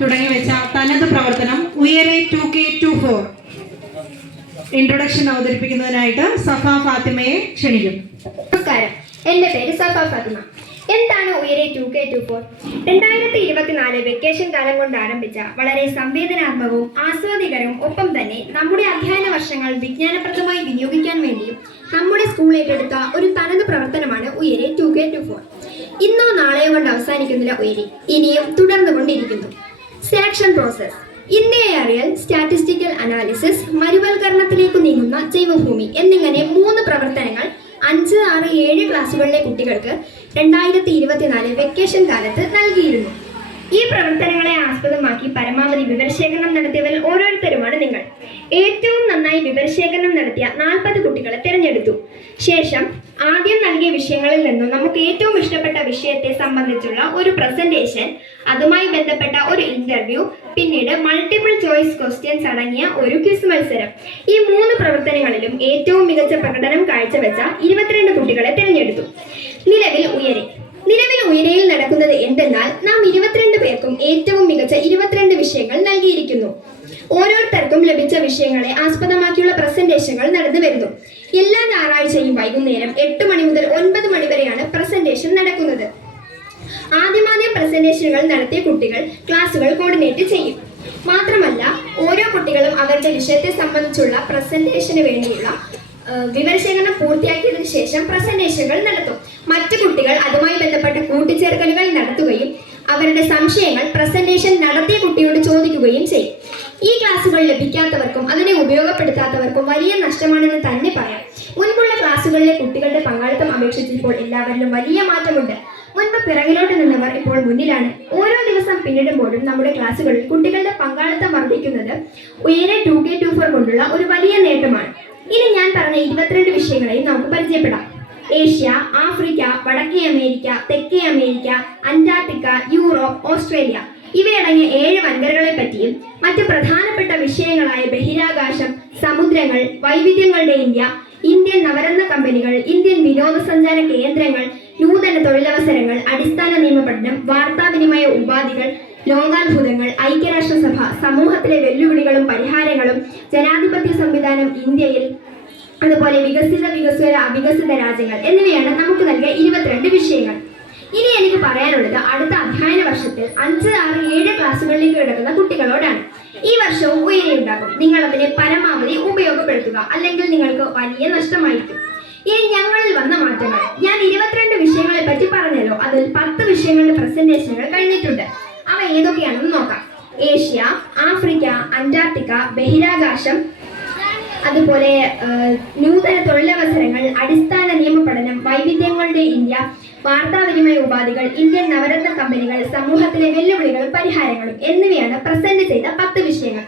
തുടങ്ങി വെച്ച തനത് പ്രവർത്തനം ഉയരെ two K two four introduction അവതരിപ്പിക്കുന്നതിനായിട്ട് Safa ഫാത്തിമയെ ക്ഷണിക്കും. നമസ്കാരം. എന്റെ പേര് സഫ ഫാത്തിമ. എന്താണ് Uyare two K two four രണ്ടായിരത്തി ഇരുപത്തിനാല് വെക്കേഷൻ കാലം കൊണ്ട് ആരംഭിച്ച വളരെ സംവേദനാത്മകവും ആസ്വാദികരവും ഒപ്പം തന്നെ നമ്മുടെ അധ്യയന വർഷങ്ങൾ വിജ്ഞാനപ്രദമായി വിനിയോഗിക്കാൻ വേണ്ടിയും നമ്മുടെ സ്കൂൾ ഏറ്റെടുത്ത ഒരു തനത് പ്രവർത്തനമാണ് Uyare two K two four ഇന്നോ നാളെയോ കൊണ്ട് അവസാനിക്കുന്നില്ല ഉയരി. ഇനിയും തുടർന്നു കൊണ്ടിരിക്കുന്നു സെലക്ഷൻ പ്രോസസ് ഇന്ത്യയെ അറിയൽ സ്റ്റാറ്റിസ്റ്റിക്കൽ അനാലിസിസ് മരുവൽക്കരണത്തിലേക്ക് നീങ്ങുന്ന ജൈവഭൂമി എന്നിങ്ങനെ മൂന്ന് പ്രവർത്തനങ്ങൾ അഞ്ച് ആറ് ഏഴ് ക്ലാസ്സുകളിലെ കുട്ടികൾക്ക് രണ്ടായിരത്തി ഇരുപത്തിനാല് വെക്കേഷൻ കാലത്ത് നൽകിയിരുന്നു. ഈ പ്രവർത്തനങ്ങളെ ആസ്പദമാക്കി പരമാവധി വിവരശേഖരണം നടത്തിയവരിൽ ഓരോരുത്തരുമാണ് നിങ്ങൾ. ഏറ്റവും നന്നായി വിവരശേഖരണം നടത്തിയ നാൽപ്പത് കുട്ടികളെ തിരഞ്ഞെടുത്തു. ശേഷം ആദ്യം നൽകിയ വിഷയങ്ങളിൽ നിന്നും നമുക്ക് ഏറ്റവും ഇഷ്ടപ്പെട്ട വിഷയത്തെ സംബന്ധിച്ചുള്ള ഒരു പ്രസന്റേഷൻ അതുമായി ബന്ധപ്പെട്ട ഒരു ഇന്റർവ്യൂ പിന്നീട് മൾട്ടിപ്പിൾ ചോയ്സ് ക്വസ്റ്റ്യൻസ് അടങ്ങിയ ഒരു ക്വിസ് മത്സരം. ഈ മൂന്ന് പ്രവർത്തനങ്ങളിലും ഏറ്റവും മികച്ച പ്രകടനം കാഴ്ചവെച്ച ഇരുപത്തിരണ്ട് കുട്ടികളെ തിരഞ്ഞെടുത്തു. നിലവിൽ ഉയരെ. നിലവിൽ ഉയരയിൽ നടക്കുന്നത് എന്തെന്നാൽ നാം ഇരുപത്തിരണ്ട് പേർക്കും ഏറ്റവും മികച്ച ഇരുപത്തിരണ്ട് വിഷയങ്ങൾ നൽകിയിരിക്കുന്നു. ഓരോരുത്തർക്കും ലഭിച്ച വിഷയങ്ങളെ ആസ്പദമാക്കിയുള്ള പ്രസന്റേഷനുകൾ നടന്നു വരുന്നു എല്ലാ ഞായറാഴ്ചയും വൈകുന്നേരം എട്ട് മണി മുതൽ ഒൻപത് മണി വരെയാണ് പ്രസന്റേഷൻ നടക്കുന്നത്. ആദ്യമാദ്യം പ്രസന്റേഷനുകൾ നടത്തിയ കുട്ടികൾ ക്ലാസുകൾ കോർഡിനേറ്റ് ചെയ്യും. മാത്രമല്ല ഓരോ കുട്ടികളും അവരുടെ വിഷയത്തെ സംബന്ധിച്ചുള്ള പ്രസന്റേഷന് വേണ്ടിയുള്ള വിവരശേഖരണം പൂർത്തിയാക്കിയതിനു ശേഷം പ്രസന്റേഷനുകൾ നടത്തും. മറ്റു കുട്ടികൾ അതുമായി ബന്ധപ്പെട്ട കൂട്ടിച്ചേർക്കലുകൾ നടത്തുകയും അവരുടെ സംശയങ്ങൾ പ്രസന്റേഷൻ നടത്തിയ കുട്ടിയോട് ചോദിക്കുകയും ചെയ്യും. ഈ ക്ലാസ്സുകൾ ലഭിക്കാത്തവർക്കും അതിനെ ഉപയോഗപ്പെടുത്താത്തവർക്കും വലിയ നഷ്ടമാണെന്ന് തന്നെ പറയാം. മുൻപുള്ള ക്ലാസ്സുകളിലെ കുട്ടികളുടെ പങ്കാളിത്തം അപേക്ഷിച്ചപ്പോൾ എല്ലാവരിലും വലിയ മാറ്റമുണ്ട്. മുൻപ് പിറകിലോട്ട് നിന്നവർ ഇപ്പോൾ മുന്നിലാണ്. ഓരോ ദിവസം പിന്നിടുമ്പോഴും നമ്മുടെ ക്ലാസ്സുകളിൽ കുട്ടികളുടെ പങ്കാളിത്തം വർദ്ധിക്കുന്നത് Uyare two K two four കൊണ്ടുള്ള ഒരു വലിയ നേട്ടമാണ്. ഇനി ഞാൻ പറഞ്ഞ ഇരുപത്തിരണ്ട് വിഷയങ്ങളെയും നമുക്ക് പരിചയപ്പെടാം. ഏഷ്യ ആഫ്രിക്ക വടക്കേ അമേരിക്ക തെക്കേ അമേരിക്ക അന്റാർട്ടിക്ക യൂറോപ്പ് ഓസ്ട്രേലിയ. ഇവയടങ്ങിയ ഏഴ് വൻകരകളെ പറ്റിയും മറ്റ് പ്രധാനപ്പെട്ട വിഷയങ്ങളായ ബഹിരാകാശം സമുദ്രങ്ങൾ വൈവിധ്യങ്ങളുടെ ഇന്ത്യ ഇന്ത്യൻ നവരത്ന കമ്പനികൾ ഇന്ത്യൻ വിനോദസഞ്ചാര കേന്ദ്രങ്ങൾ നൂതന തൊഴിലവസരങ്ങൾ അടിസ്ഥാന നിയമപഠനം വാർത്താവിനിമയ ഉപാധികൾ ലോകാത്ഭുതങ്ങൾ ഐക്യരാഷ്ട്രസഭ സമൂഹത്തിലെ വെല്ലുവിളികളും പരിഹാരങ്ങളും ജനാധിപത്യ സംവിധാനം ഇന്ത്യയിൽ അതുപോലെ വികസിത വികസ്വര അവികസിത രാജ്യങ്ങൾ എന്നിവയാണ് നമുക്ക് നൽകിയ ഇരുപത്തിരണ്ട് വിഷയങ്ങൾ. ഇനി എനിക്ക് പറയാനുള്ളത് അടുത്ത അധ്യയന വർഷത്തിൽ അഞ്ച് ആറ് ഏഴ് ക്ലാസ്സുകളിലേക്ക് കിടക്കുന്ന കുട്ടികളോടാണ്. ഈ വർഷവും ഉയരെയുണ്ടാകും നിങ്ങൾ അതിനെ പരമാവധി ഉപയോഗപ്പെടുത്തുക. അല്ലെങ്കിൽ നിങ്ങൾക്ക് വലിയ നഷ്ടമായിരിക്കും. ഇനി ഞങ്ങളിൽ വന്ന മാറ്റങ്ങൾ. ഞാൻ ഇരുപത്തിരണ്ട് വിഷയങ്ങളെ പറ്റി പറഞ്ഞല്ലോ. അതിൽ പത്ത് വിഷയങ്ങളുടെ പ്രസന്റേഷനുകൾ കഴിഞ്ഞിട്ടുണ്ട്. അവ ഏതൊക്കെയാണെന്ന് നോക്കാം. ഏഷ്യ ആഫ്രിക്ക അന്റാർട്ടിക്ക ബഹിരാകാശം അതുപോലെ നൂതന തൊഴിലവസരങ്ങൾ അടിസ്ഥാന നിയമ പഠനം വൈവിധ്യങ്ങളുടെ ഇന്ത്യ വാർത്താവിനിമയ ഉപാധികൾ ഇന്ത്യൻ നവരത്ന കമ്പനികൾ സമൂഹത്തിലെ വെല്ലുവിളികളും പരിഹാരങ്ങളും എന്നിവയാണ് പ്രസന്റ് ചെയ്ത പത്ത് വിഷയങ്ങൾ.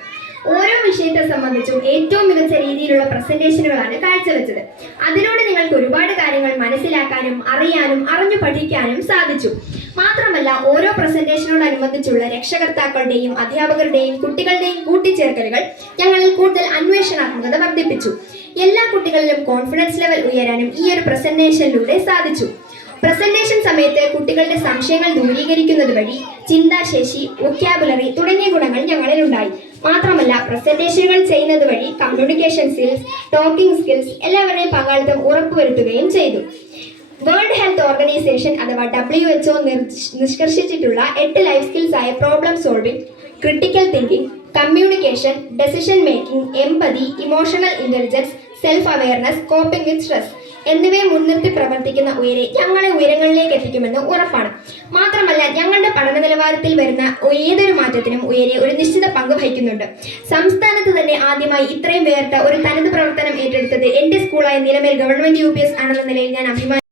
ഓരോ വിഷയത്തെ സംബന്ധിച്ചും ഏറ്റവും മികച്ച രീതിയിലുള്ള പ്രസന്റേഷനുകളാണ് കാഴ്ചവെച്ചത്. അതിലൂടെ നിങ്ങൾക്ക് ഒരുപാട് കാര്യങ്ങൾ മനസ്സിലാക്കാനും അറിയാനും അറിഞ്ഞു പഠിക്കാനും സാധിച്ചു. മാത്രമല്ല ഓരോ പ്രസന്റേഷനോടനുബന്ധിച്ചുള്ള രക്ഷകർത്താക്കളുടെയും അധ്യാപകരുടെയും കുട്ടികളുടെയും കൂട്ടിച്ചേർക്കലുകൾ ഞങ്ങളിൽ കൂടുതൽ അന്വേഷണാത്മകത വർദ്ധിപ്പിച്ചു. എല്ലാ കുട്ടികളിലും കോൺഫിഡൻസ് ലെവൽ ഉയരാനും ഈ ഒരു പ്രസന്റേഷനിലൂടെ സാധിച്ചു. പ്രസന്റേഷൻ സമയത്ത് കുട്ടികളുടെ സംശയങ്ങൾ ദൂരീകരിക്കുന്നത് വഴി ചിന്താശേഷി വൊക്കാബുലറി തുടങ്ങിയ ഗുണങ്ങൾ ഞങ്ങളിൽ ഉണ്ടായി മാത്രമല്ല പ്രസന്റേഷനുകൾ ചെയ്യുന്നത് വഴി കമ്മ്യൂണിക്കേഷൻ സ്കിൽസ് ടോക്കിംഗ് സ്കിൽസ് എല്ലാവരുടെയും പങ്കാളിത്തം ഉറപ്പുവരുത്തുകയും ചെയ്തു. വേൾഡ് ഹെൽത്ത് ഓർഗനൈസേഷൻ അഥവാ ഡബ്ല്യു എച്ച്ഒ നിഷ്കർഷിച്ചിട്ടുള്ള എട്ട് ലൈഫ് സ്കിൽസ് ആയ problem solving critical thinking communication decision making empathy emotional intelligence self awareness coping with stress എന്നിവയെ മുൻനിർത്തി പ്രവർത്തിക്കുന്ന ഉയരെ ഞങ്ങളെ ഉയരങ്ങളിലേക്ക് എത്തിക്കുമെന്ന് ഉറപ്പാണ്. മാത്രമല്ല ഞങ്ങളുടെ പഠന നിലവാരത്തിൽ വരുന്ന ഏതൊരു മാറ്റത്തിനും ഉയരെ ഒരു നിശ്ചിത പങ്ക് വഹിക്കുന്നുണ്ട്. സംസ്ഥാനത്ത് തന്നെ ആദ്യമായി ഇത്രയും വേർത്ത ഒരു തനത് പ്രവർത്തനം ഏറ്റെടുത്തത് എന്റെ സ്കൂളായ നിലമേൽ ഗവൺമെന്റ് യു ആണെന്ന നിലയിൽ ഞാൻ അഭിമാനം